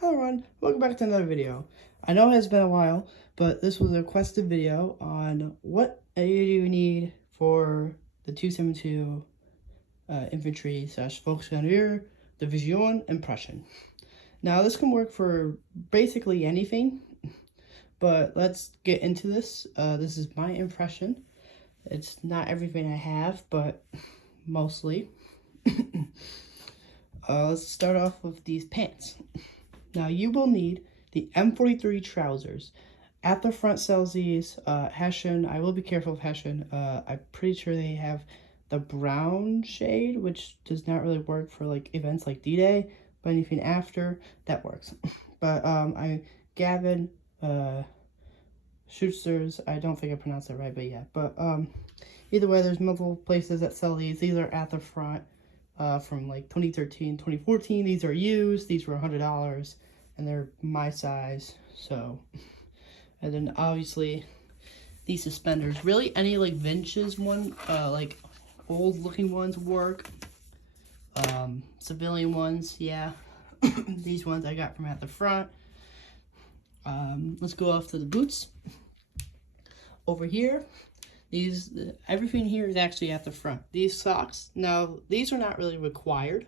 Hello everyone, welcome back to another video. I know it has been a while, but this was a requested video on what do you need for the 272 infantry / Füsiliers Division impression. Now this can work for basically anything, but let's get into this. This is my impression. It's not everything I have, but mostly. Let's start off with these pants. Now you will need the M43 trousers. At the front sells these. Hessian, I will be careful of Hessian. I'm pretty sure they have the brown shade, which does not really work for like events like D-Day, but anything after, that works. But Gavin, Schusters, I don't think I pronounced that right, but yeah. But either way, there's multiple places that sell these. These are at the front. From like 2013, 2014. These are used. These were $100, and they're my size. So, and then obviously these suspenders. Really, any like vintage one, like old looking ones work. Civilian ones, yeah. These ones I got from at the front. Let's go off to the boots. Over here. Everything here is actually at the front. These socks, now these are not really required.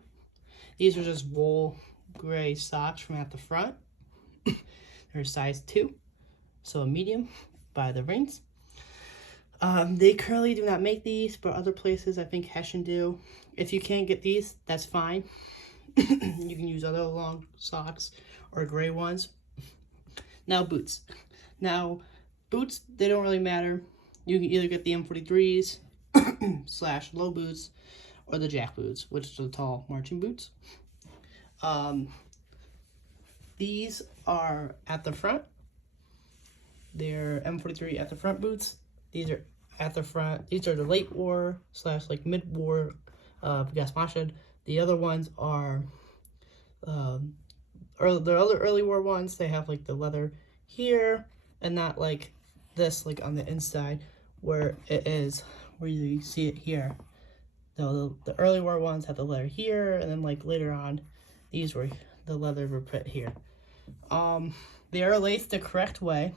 These are just wool gray socks from at the front. They're size 2, so a medium by the Rings. They currently do not make these, but other places, I think Hessian do. If you can't get these, that's fine. You can use other long socks or gray ones. Now boots. Now boots, they don't really matter. You can either get the M43s / low boots or the jack boots, which are the tall marching boots. These are at the front. They're M43 at the front boots. These are at the front. These are the late war / like mid war Gasmaschen. The other ones are the other early war ones. They have like the leather here and not like this, like on the inside where it is, where you see it here. The early war ones have the leather here, and then like later on, these were the leather were put here. They are laced the correct way.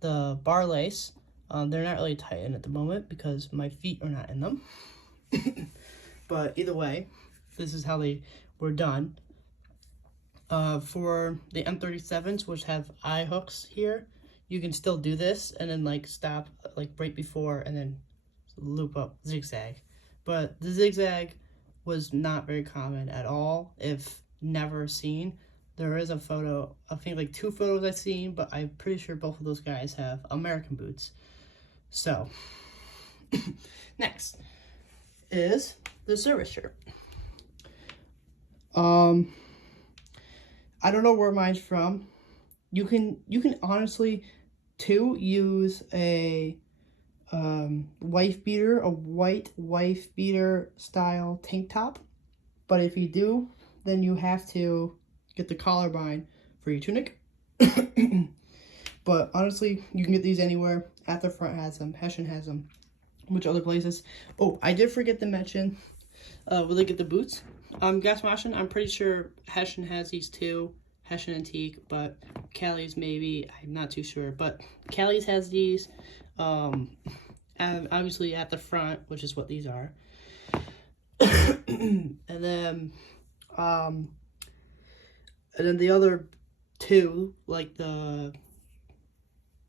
The bar lace, they're not really tightened at the moment because my feet are not in them. But either way, this is how they were done. For the M37s, which have eye hooks here, you can still do this and then like stop like right before and then loop up zigzag. But the zigzag was not very common at all, if never seen. There is a photo, I think like 2 photos I've seen, but I'm pretty sure both of those guys have American boots. So, next is the service shirt. I don't know where mine's from. You can honestly use a wife beater, a white wife beater style tank top. But if you do, then you have to get the collar bind for your tunic. But honestly, you can get these anywhere. At the front has them, Hessian has them, which other places. Oh, I did forget to mention, will they get the boots? Gasmaschen, I'm pretty sure Hessian has these too. Hessian Antique, but Callie's maybe, I'm not too sure, but Callie's has these, and obviously at the front, which is what these are. and then the other 2, like the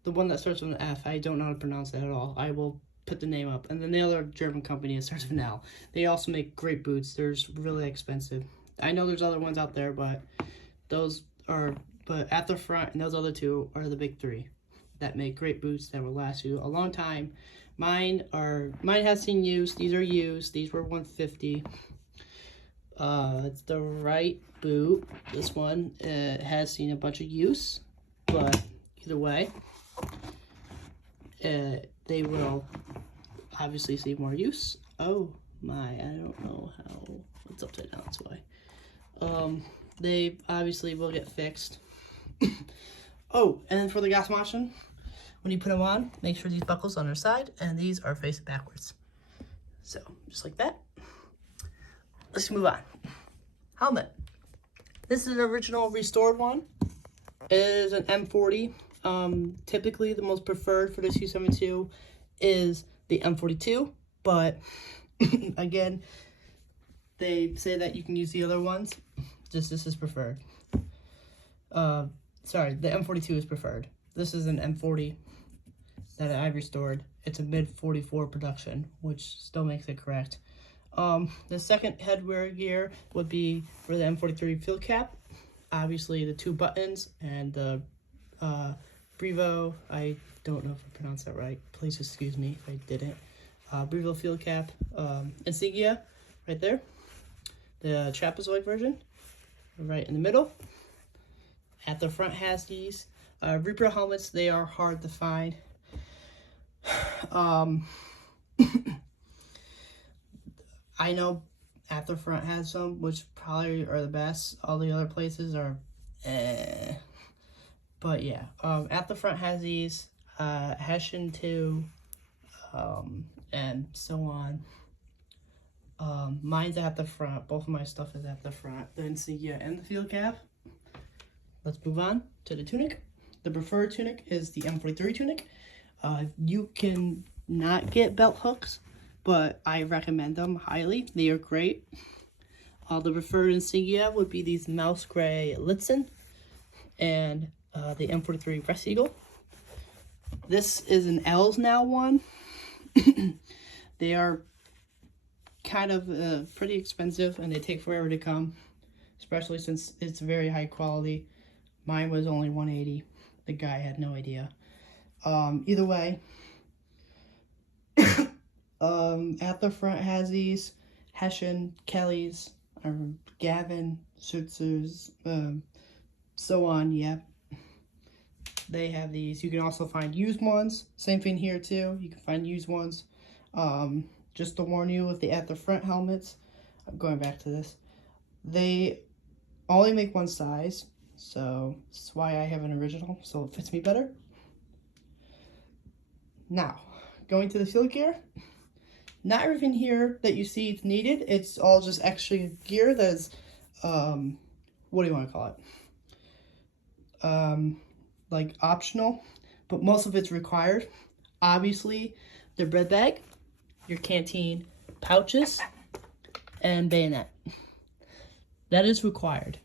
one that starts with an F, I don't know how to pronounce that at all. I will put the name up. And then the other German company that starts with an L. They also make great boots. They're really expensive. I know there's other ones out there, but but at the front, and those other 2 are the big 3 that make great boots that will last you a long time. Mine has seen use. These are used. These were $150. It's the right boot. This one has seen a bunch of use, but either way, they will obviously see more use. Oh my, I don't know how. It's upside down, that's why. They obviously will get fixed. Oh, and then for the Gasmaschen, when you put them on, make sure these buckles on their side, and these are facing backwards. So, just like that. Let's move on. Helmet. This is an original restored one. It is an M40. Typically the most preferred for the 272 is the M42, but again, they say that you can use the other ones. Just this is preferred. Sorry, the M42 is preferred. This is an M40 that I restored. It's a mid-44 production, which still makes it correct. The second headwear gear would be for the M43 field cap. Obviously the 2 buttons and the Brevo, I don't know if I pronounced that right. Please excuse me if I didn't. Brevo field cap, insignia right there. The trapezoid version right in the middle. At the front has these Reaper helmets. They are hard to find. I know at the front has some, which probably are the best. All the other places are but yeah, at the front has these Hessian 2 and so on. Mine's at the front. Both of my stuff is at the front. The insignia and the field cap. Let's move on to the tunic. The preferred tunic is the M43 tunic. You can not get belt hooks, but I recommend them highly. They are great. The preferred insignia would be these mouse gray Litzen and the M43 Breast Eagle. This is an L's now one. They are kind of pretty expensive and they take forever to come, especially since it's very high quality. Mine was only $180. The guy had no idea. Either way, at the front has these Hessian, Kelly's, Gavin, Schutzers, so on. Yeah, they have these. You can also find used ones. Same thing here too. You can find used ones. Just to warn you, with the at the front helmets, I'm going back to this. They only make one size, so that's why I have an original, so it fits me better. Now, going to the field gear. Not everything here that you see is needed. It's all just extra gear that's, what do you want to call it? Like optional, but most of it's required. Obviously, the bread bag, your canteen pouches, and bayonet. That is required.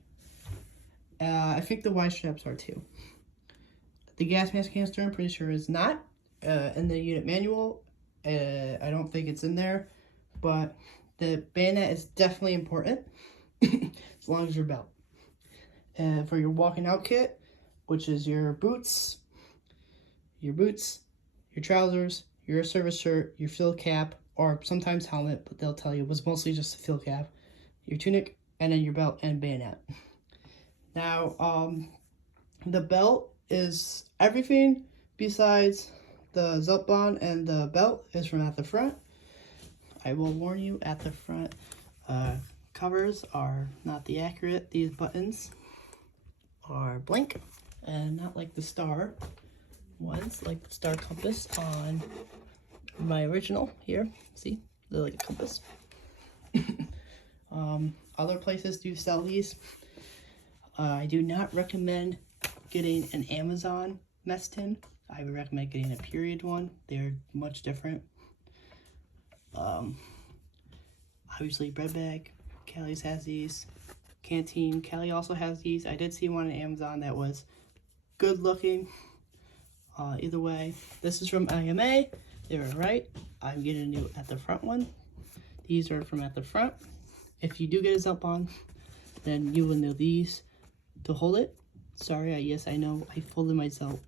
I think the Y straps are too. The gas mask canister, I'm pretty sure, is not. In the unit manual, I don't think it's in there, but the bayonet is definitely important, as long as your belt. For your walking out kit, which is your boots, your trousers, your service shirt, your field cap, or sometimes helmet, but they'll tell you it was mostly just a field cap, your tunic, and then your belt and bayonet. Now, the belt is everything besides the Zeltbahn and the belt is from at the front. I will warn you, at the front covers are not the accurate. These buttons are blank and not like the star ones, like the star compass on my original here. See, they're like a compass. Other places do sell these. I do not recommend getting an Amazon mess tin. I would recommend getting a period one. They're much different. Obviously bread bag, Kelly's has these. Canteen, Kelly also has these. I did see one on Amazon that was good looking. Either way, this is from IMA. They were right. I'm getting a new at the front one. These are from at the front. If you do get a Zeltbahn, then you will know these to hold it. Sorry, yes, I know I folded my Zelt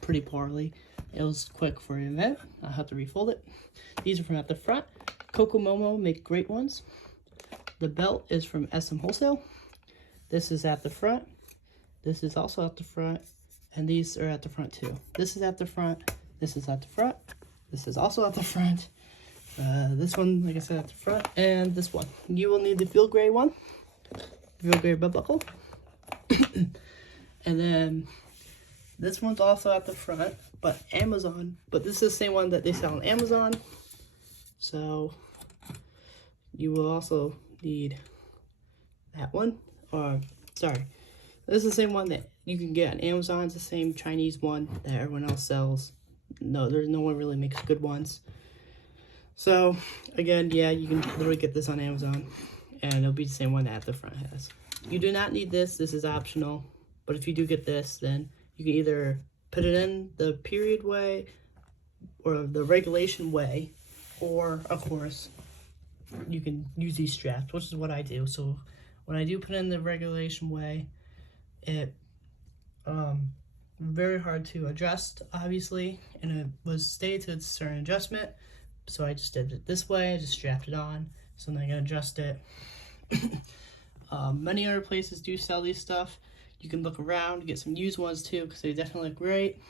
pretty poorly. It was quick for an event. I'll have to refold it. These are from at the front. Coco Momo make great ones. The belt is from SM Wholesale. This is at the front. This is also at the front. And these are at the front too. This is at the front. This is at the front. This is also at the front. This one, like I said, at the front. And this one. You will need the field gray one. Field gray belt buckle. And then this one's also at the front, but Amazon. But this is the same one that they sell on Amazon. So you will also need that one. Or sorry. This is the same one that you can get on Amazon. It's the same Chinese one that everyone else sells. No, there's no one really makes good ones. So, again, yeah, you can literally get this on Amazon. And it'll be the same one that the front has. You do not need this. This is optional. But if you do get this, then you can either put it in the period way or the regulation way. Or, of course, you can use these straps, which is what I do. So, when I do put in the regulation way, it very hard to adjust, obviously, and it was stated to a certain adjustment, so I just did it this way. I just strapped it on, so then I can adjust it. Many other places do sell these stuff. You can look around, get some used ones too, because they definitely look great.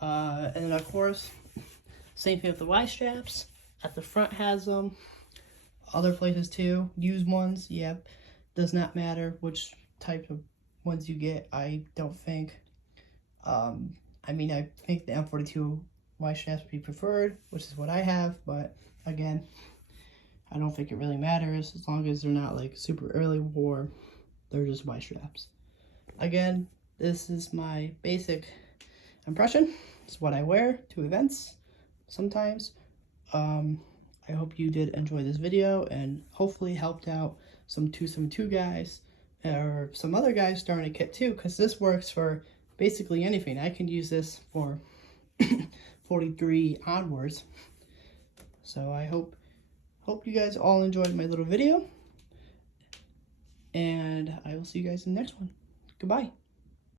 And then of course, same thing with the Y straps. At the front has them. Other places too, used ones. Yep, does not matter which type of ones you get. I don't think. I mean, I think the M42 Y straps would be preferred, which is what I have, but again, I don't think it really matters as long as they're not like super early war. They're just Y straps. Again, this is my basic impression. It's what I wear to events sometimes. I hope you did enjoy this video and hopefully helped out some 272 guys or some other guys starting a kit too, because this works for basically anything. I can use this for 43 onwards. So I hope you guys all enjoyed my little video, and I will see you guys in the next one. Goodbye.